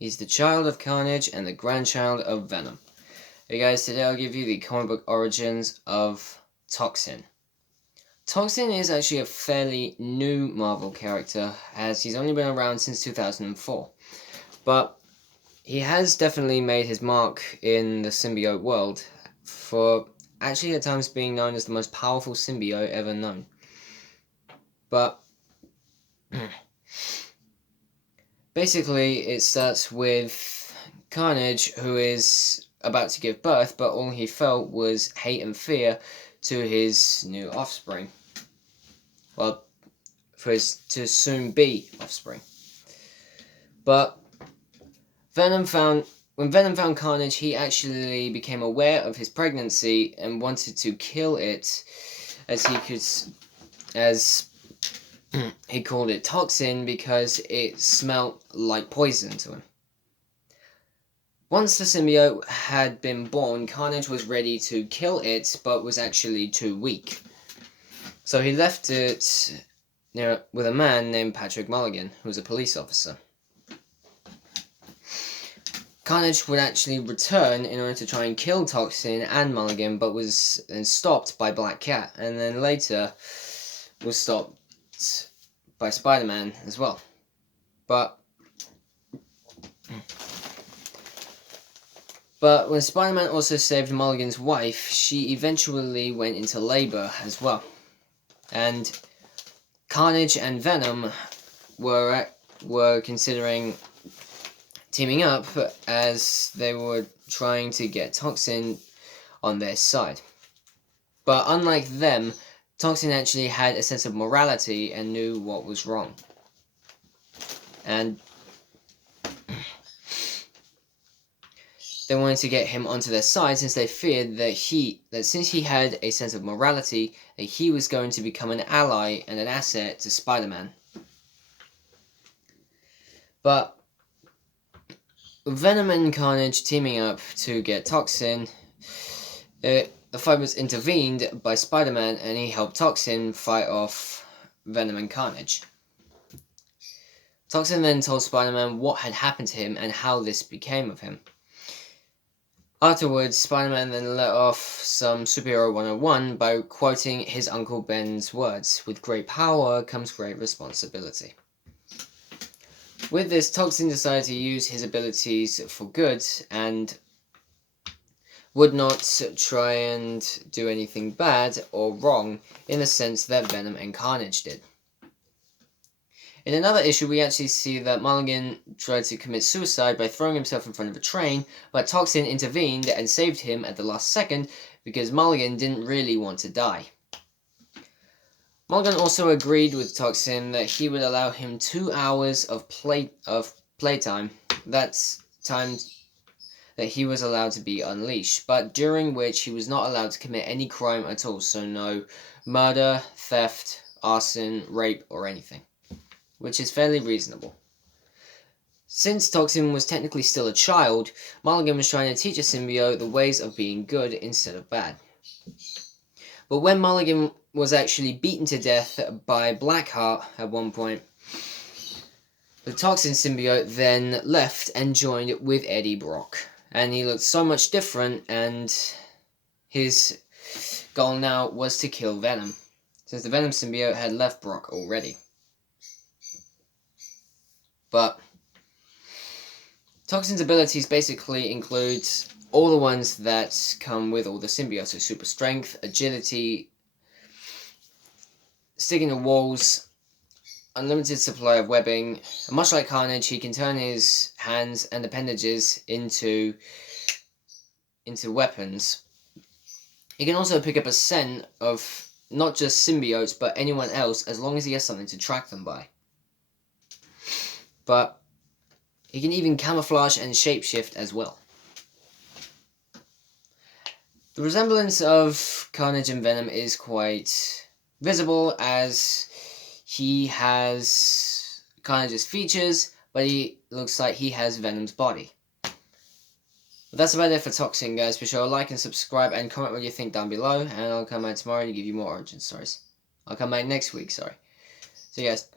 He's the child of Carnage and the grandchild of Venom. Hey guys, today I'll give you the comic book origins of Toxin. Toxin is actually a fairly new Marvel character, as he's only been around since 2004. But he has definitely made his mark in the symbiote world, for actually at times being known as the most powerful symbiote ever known. But basically, it starts with Carnage, who is about to give birth, but all he felt was hate and fear to his new offspring. Well, for his to soon be offspring. But when Venom found Carnage, he actually became aware of his pregnancy and wanted to kill it, as he called it Toxin, because it smelt like poison to him. Once the symbiote had been born, Carnage was ready to kill it, but was actually too weak. So he left it with a man named Patrick Mulligan, who was a police officer. Carnage would actually return in order to try and kill Toxin and Mulligan, but was then stopped by Black Cat, and then later was stopped by Spider-Man as well. But when Spider-Man also saved Mulligan's wife, she eventually went into labor as well. And Carnage and Venom were considering teaming up, as they were trying to get Toxin on their side. But unlike them, Toxin actually had a sense of morality and knew what was wrong. And they wanted to get him onto their side, since they feared that since he had a sense of morality, that he was going to become an ally and an asset to Spider-Man. But with Venom and Carnage teaming up to get Toxin, the fight was intervened by Spider-Man, and he helped Toxin fight off Venom and Carnage. Toxin then told Spider-Man what had happened to him and how this became of him. Afterwards, Spider-Man then let off some Superhero 101 by quoting his Uncle Ben's words, "With great power comes great responsibility." With this, Toxin decided to use his abilities for good, and would not try and do anything bad or wrong in the sense that Venom and Carnage did. In another issue, we actually see that Mulligan tried to commit suicide by throwing himself in front of a train, but Toxin intervened and saved him at the last second, because Mulligan didn't really want to die. Mulligan also agreed with Toxin that he would allow him 2 hours of playtime. That's time that he was allowed to be unleashed, but during which he was not allowed to commit any crime at all, so no murder, theft, arson, rape, or anything, which is fairly reasonable. Since Toxin was technically still a child, Mulligan was trying to teach a symbiote the ways of being good instead of bad. But when Mulligan was actually beaten to death by Blackheart at one point, the Toxin symbiote then left and joined with Eddie Brock. And he looked so much different, and his goal now was to kill Venom, since the Venom symbiote had left Brock already. But Toxin's abilities basically include all the ones that come with all the symbiotes, so super strength, agility, sticking to walls, unlimited supply of webbing, and much like Carnage, he can turn his hands and appendages into weapons. He can also pick up a scent of not just symbiotes, but anyone else, as long as he has something to track them by. But he can even camouflage and shapeshift as well. The resemblance of Carnage and Venom is quite visible, as he has Carnage's features, but he looks like he has Venom's body. But that's about it for Toxin, guys. Be sure to like and subscribe and comment what you think down below, and I'll come back tomorrow to give you more origin stories. I'll come back next week, sorry. So, guys.